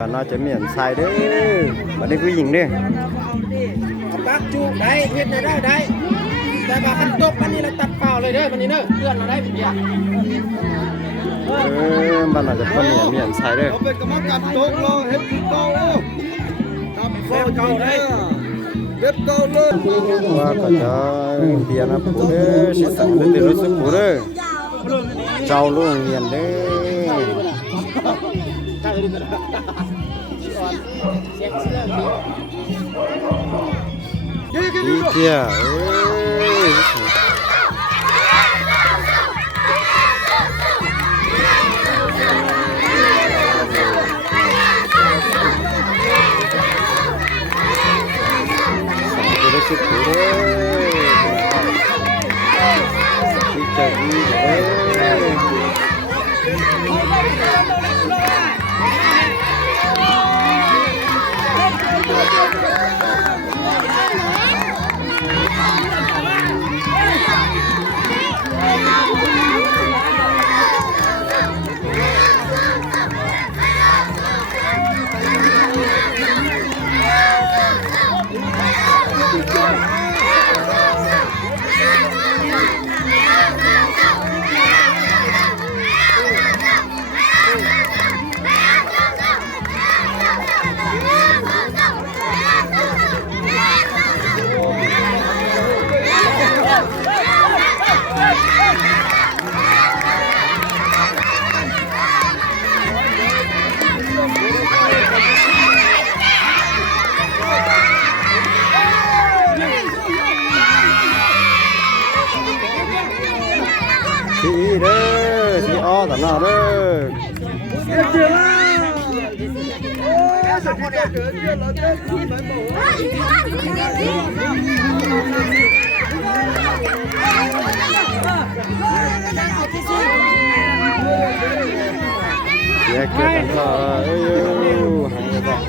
nóจะเหมียนใส่เด้อมาได้ผู้หญิงเด้อ ปักจูได้เฮ็ดได้แต่ว่าคันตกอันนี้เราตัดเปล่าเลยเด้อมันนี่เด้อเพื่อนเราได้เป็นอย่าง มันอาจจะเป็นเหมียนใส่เด้อ เราเป็นกรรมการตกเราเฮ็ดเก่าทำเก่าได้เฮ็ดเก่าเลย ว่าก็จะเปลี่ยนนะผู้เด้อสิสั่งเด้อรู้สึกผู้เด้อเจ้าลุงเรียนเด้อดีเจียรู้สึกผู้เด้อสิจะดีเด้ที่เด้อที่อ้อตะหน้าเด้อเดี๋ยวเกิดกันก็